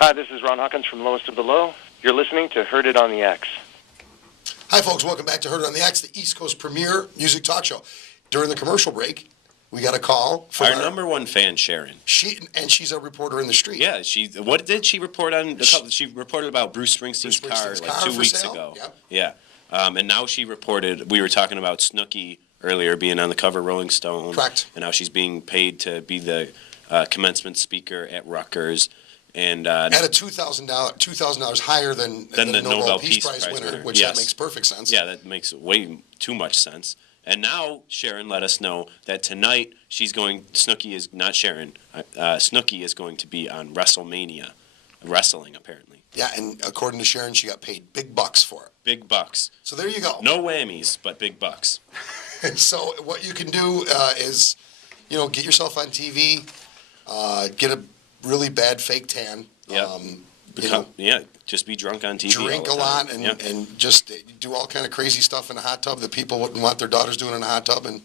Hi, this is Ron Hawkins from Lowest of the Low. You're listening to Heard It on the X. Hi, folks. Welcome back to Heard It on the X, the East Coast premier music talk show. During the commercial break, we got a call from our number one fan, Sharon. She's a reporter in the street. Yeah, what did she report on? She reported about Bruce Springsteen's car like 2 weeks ago. Yep. Yeah, and now she reported. We were talking about Snooki earlier being on the cover of Rolling Stone. Correct. And now she's being paid to be the commencement speaker at Rutgers. And at a $2,000 higher than the Nobel Peace Prize winner, which yes. That makes perfect sense. Yeah, that makes way too much sense. And now Sharon let us know that tonight Snooki is not Sharon. Snooki is going to be on WrestleMania, wrestling apparently. Yeah, and according to Sharon, she got paid big bucks for it. Big bucks. So there you go. No whammies, but big bucks. So what you can do is, get yourself on TV, get a really bad fake tan. Yeah. Just be drunk on TV. Drink a lot and just do all kind of crazy stuff in a hot tub that people wouldn't want their daughters doing in a hot tub, and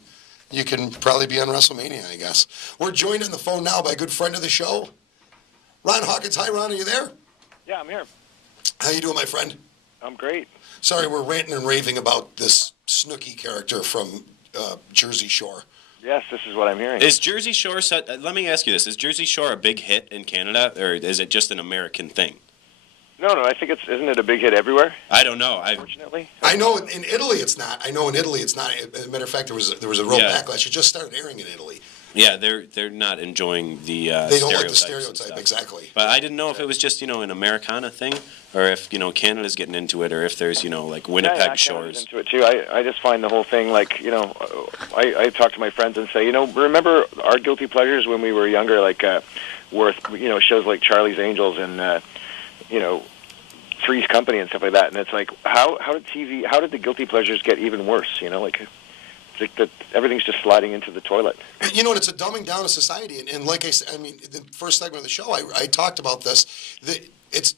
you can probably be on WrestleMania, I guess. We're joined on the phone now by a good friend of the show, Ron Hawkins. Hi, Ron. Are you there? Yeah, I'm here. How you doing, my friend? I'm great. Sorry, we're ranting and raving about this Snooki character from Jersey Shore. Yes, this is what I'm hearing. Is Jersey Shore let me ask you this. Is Jersey Shore a big hit in Canada, or is it just an American thing? No, I think isn't it a big hit everywhere? I don't know. Unfortunately. I know in Italy it's not. As a matter of fact, there was a real backlash. It just started airing in Italy. Yeah, they're not enjoying the They don't like the stereotype, exactly. But I didn't know if it was just, an Americana thing, or if, Canada's getting into it, or if there's, like Winnipeg Shores. Into it too. I just find the whole thing like, I talk to my friends and say, remember our guilty pleasures when we were younger, like shows like Charlie's Angels and, Three's Company and stuff like that. And it's like, how did the guilty pleasures get even worse? Everything's just sliding into the toilet. And it's a dumbing down of society. And like I said, the first segment of the show, I talked about this.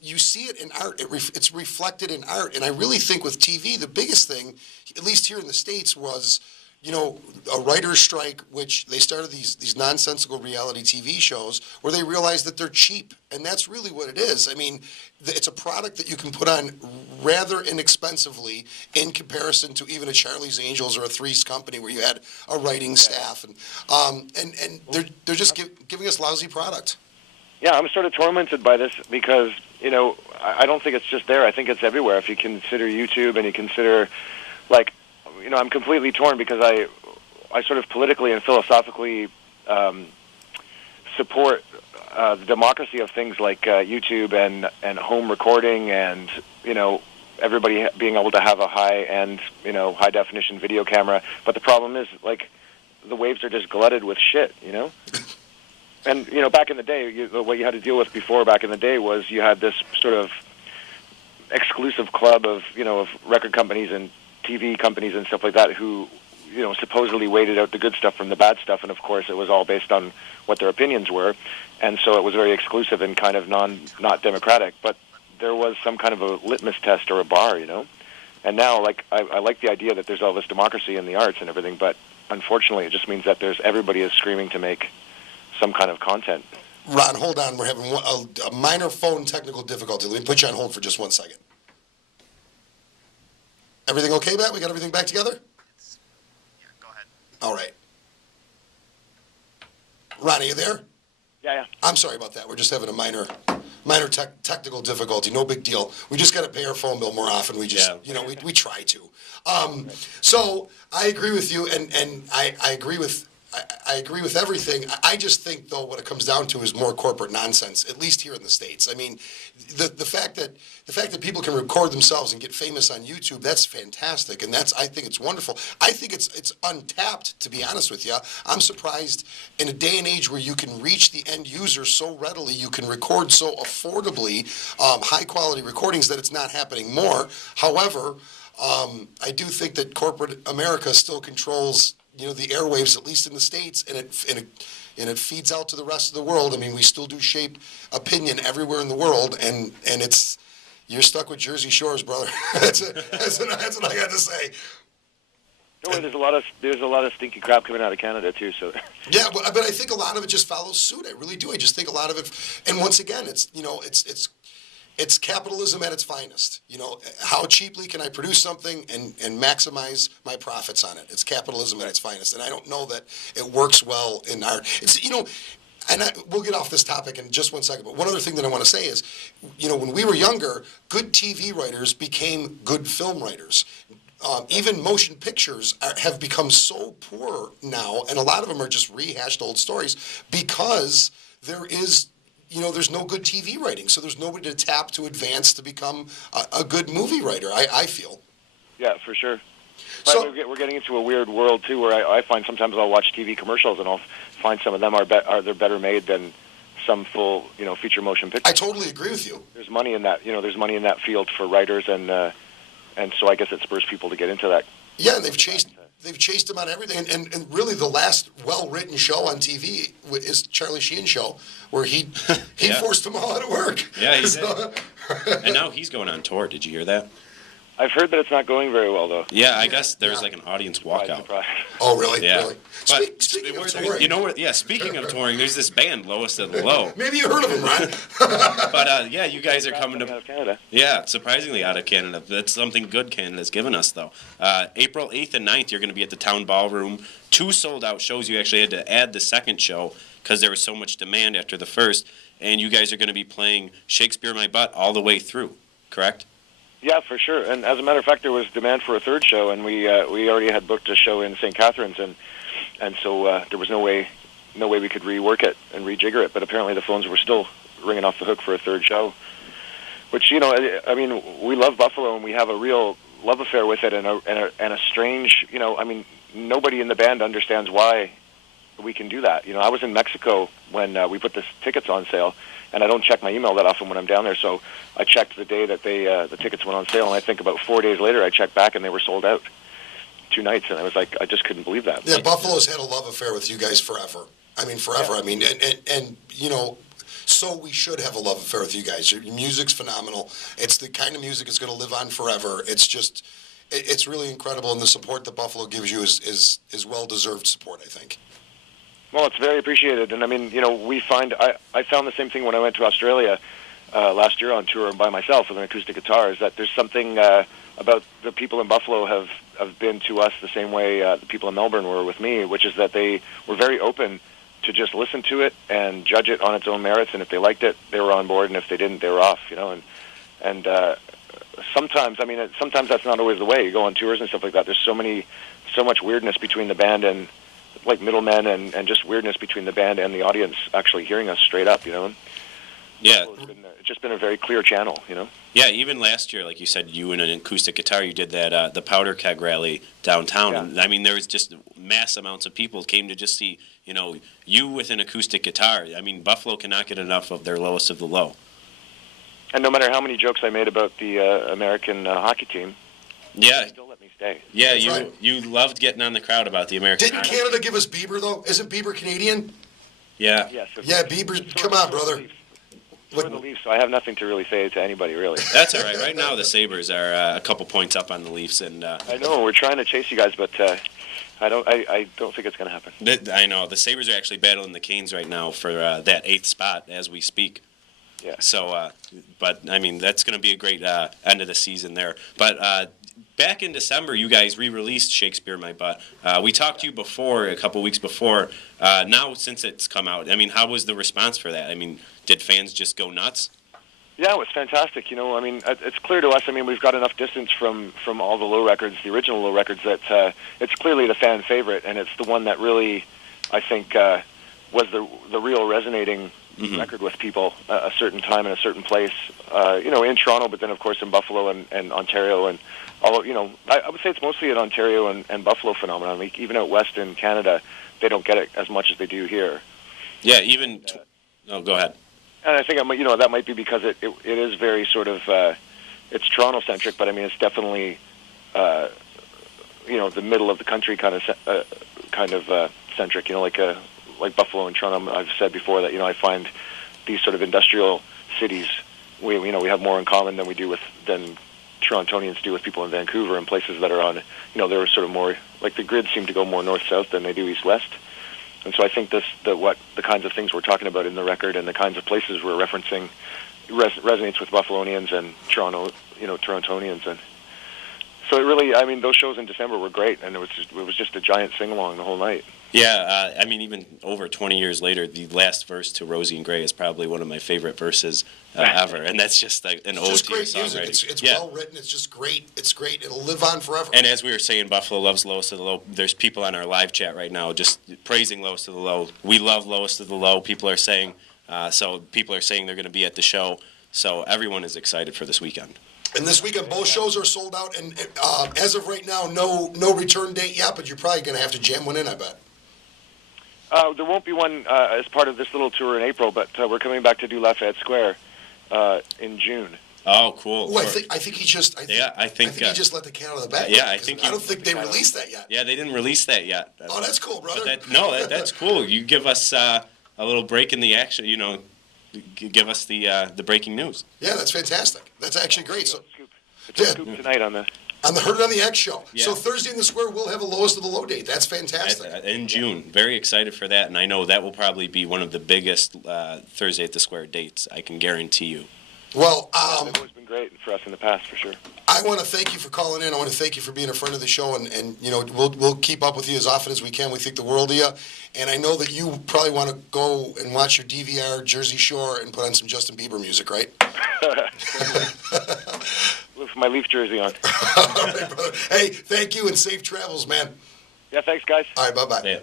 You see it in art. It's reflected in art. And I really think with TV, the biggest thing, at least here in the States, was, a writer's strike, which they started these nonsensical reality TV shows where they realize that they're cheap. And that's really what it is. It's a product that you can put on rather inexpensively in comparison to even a Charlie's Angels or a Three's Company where you had a writing staff. And they're just giving us lousy product. Yeah, I'm sort of tormented by this because, I don't think it's just there. I think it's everywhere. If you consider YouTube and you consider, I'm completely torn because I sort of politically and philosophically support the democracy of things like YouTube and home recording and, everybody being able to have a high-end, high-definition video camera. But the problem is, the waves are just glutted with shit, And, back in the day, what you had to deal with back in the day was you had this sort of exclusive club of record companies and TV companies and stuff like that who, supposedly weighted out the good stuff from the bad stuff. And, of course, it was all based on what their opinions were. And so it was very exclusive and kind of not democratic. But there was some kind of a litmus test or a bar, And now, I like the idea that there's all this democracy in the arts and everything. But, unfortunately, it just means that everybody is screaming to make some kind of content. Ron, hold on. We're having a minor phone technical difficulty. Let me put you on hold for just 1 second. Everything okay, Matt? We got everything back together? Yeah, go ahead. All right. Ron, are you there? Yeah. I'm sorry about that. We're just having a minor technical difficulty. No big deal. We just got to pay our phone bill more often. We just, we try to. So I agree with you, and I agree with everything. I just think, though, what it comes down to is more corporate nonsense, at least here in the States. The fact that people can record themselves and get famous on YouTube, that's fantastic, and I think it's wonderful. I think it's untapped, to be honest with you. I'm surprised in a day and age where you can reach the end user so readily, you can record so affordably, high-quality recordings, that it's not happening more. However, I do think that corporate America still controls the airwaves, at least in the States, and it feeds out to the rest of the world. We still do shape opinion everywhere in the world, and you're stuck with Jersey Shores, brother. That's what I got to say. Don't worry, there's a lot of stinky crap coming out of Canada too. So Yeah, but I think a lot of it just follows suit. I really do. I just think a lot of it, and once again, it's capitalism at its finest. How cheaply can I produce something and maximize my profits on it? It's capitalism at its finest, and I don't know that it works well in our. We'll get off this topic in just 1 second. But one other thing that I want to say is, when we were younger, good TV writers became good film writers. Even motion pictures have become so poor now, and a lot of them are just rehashed old stories because there's no good TV writing, so there's nobody to tap to advance to become a good movie writer, I feel. Yeah, for sure. But we're getting into a weird world, too, where I find sometimes I'll watch TV commercials and I'll find some of them they're better made than some full, feature motion pictures. I totally agree with you. There's money in that, there's money in that field for writers, and so I guess it spurs people to get into that. Yeah, and they've chased him on everything, and really the last well-written show on TV is Charlie Sheen's show, where he forced them all out of work. Yeah, he did. And now he's going on tour. Did you hear that? I've heard that it's not going very well, though. Yeah, I guess there's like an audience walkout. Surprise. Oh, really? Yeah. Really? But Speaking of touring. speaking of touring, there's this band, Lowest of the Low. Maybe you heard of them, right? But you guys are coming Out of Canada. Yeah, surprisingly out of Canada. That's something good Canada's given us, though. April 8th and 9th, you're going to be at the Town Ballroom. 2 sold-out shows. You actually had to add the second show because there was so much demand after the first. And you guys are going to be playing Shakespeare My Butt all the way through, correct? Yeah, for sure. And as a matter of fact, there was demand for a third show, and we already had booked a show in St. Catharines, and so there was no way we could rework it and rejigger it. But apparently the phones were still ringing off the hook for a third show, which, I mean, we love Buffalo, and we have a real love affair with it, and a strange, nobody in the band understands why we can do that. I was in Mexico when we put the tickets on sale, and I don't check my email that often when I'm down there, so I checked the day that the tickets went on sale, and I think about 4 days later I checked back and they were sold out 2 nights, and I was like, I just couldn't believe that. Yeah, Buffalo's had a love affair with you guys forever. I mean, forever. Yeah. I mean, and so we should have a love affair with you guys. Your music's phenomenal. It's the kind of music that's going to live on forever. It's just, it's really incredible, and the support that Buffalo gives you is well-deserved support, I think. Well, it's very appreciated, and I mean, we find I found the same thing when I went to Australia last year on tour by myself with an acoustic guitar. Is that there's something about the people in Buffalo have been to us the same way the people in Melbourne were with me, which is that they were very open to just listen to it and judge it on its own merits, and if they liked it, they were on board, and if they didn't, they were off. And sometimes, I mean, sometimes that's not always the way. You go on tours and stuff like that. There's so much weirdness between the band and like middlemen, and just weirdness between the band and the audience actually hearing us straight up, Yeah. It's just been a very clear channel, Yeah, even last year, like you said, you and an acoustic guitar, you did that, the Powder Keg Rally downtown. Yeah. And, I mean, there was just mass amounts of people came to just see, you with an acoustic guitar. I mean, Buffalo cannot get enough of their Lowest of the Low. And no matter how many jokes I made about the American hockey team, yeah, still let me stay. Yeah, right. You loved getting on the crowd about the American. Didn't Canada give us Bieber though? Isn't Bieber Canadian? Yeah. Yes. Yeah, Bieber. Come on, brother. For the Leafs, so I have nothing to really say to anybody, really. That's all right. Right now, the Sabres are a couple points up on the Leafs, and I know we're trying to chase you guys, but I don't think it's going to happen. I know the Sabres are actually battling the Canes right now for that 8th spot as we speak. Yeah. So, but I mean, that's going to be a great end of the season there. But back in December, you guys re-released Shakespeare My Butt. We talked to you before, a couple weeks before. Now, since it's come out, I mean, how was the response for that? I mean, did fans just go nuts? Yeah, it was fantastic. I mean, it's clear to us. I mean, we've got enough distance from all the Low records, the original Low records, that it's clearly the fan favorite, and it's the one that really, I think, was the real resonating record with people a certain time and a certain place. In Toronto, but then of course in Buffalo and Ontario, and all. I would say it's mostly an Ontario and Buffalo phenomenon. Like, even out west in Canada, they don't get it as much as they do here. Yeah, even. Go ahead. And I think that might be because it is very sort of it's Toronto centric, but I mean it's definitely the middle of the country kind of centric. Like Buffalo and Toronto. I've said before that I find these sort of industrial cities we have more in common than Torontonians do with people in Vancouver and places that are on they're sort of more like the grids seem to go more north-south than they do east-west. And so I think the kinds of things we're talking about in the record and the kinds of places we're referencing resonates with Buffalonians and Torontonians. And so it really, I mean, those shows in December were great, and it was just a giant sing-along the whole night. Yeah, I mean, even over 20 years later, the last verse to Rosie and Gray is probably one of my favorite verses ever, and that's just like an ode to your songwriting. It's well written. It's just great. It's great. It'll live on forever. And as we were saying, Buffalo loves Lowest of the Low. There's people on our live chat right now just praising Lowest of the Low. We love Lowest of the Low. People are saying they're going to be at the show. So everyone is excited for this weekend. And this weekend, both shows are sold out. And as of right now, no return date yet. But you're probably going to have to jam one in, I bet. There won't be one as part of this little tour in April, but we're coming back to do Lafayette Square in June. Oh, cool. Well, I think he just let the cat out of the bag. Yeah, I don't think they released that yet. Yeah, they didn't release that yet. Oh, that's cool, brother. That's cool. You give us a little break in the action. Give us the breaking news. Yeah, that's fantastic. That's actually great. So, it's a scoop tonight on the Heard It on the X show. Yeah. So Thursday in the Square, we'll have a Lowest of the Low date. That's fantastic. In June. Very excited for that, and I know that will probably be one of the biggest Thursday at the Square dates, I can guarantee you. Well, they've always been great for us in the past, for sure. I want to thank you for calling in. I want to thank you for being a friend of the show, and we'll keep up with you as often as we can. We think the world of you, and I know that you probably want to go and watch your DVR Jersey Shore and put on some Justin Bieber music, right? With my Leaf jersey on. All right, brother. Hey, thank you and safe travels, man. Yeah, thanks, guys. All right, bye-bye. Yeah.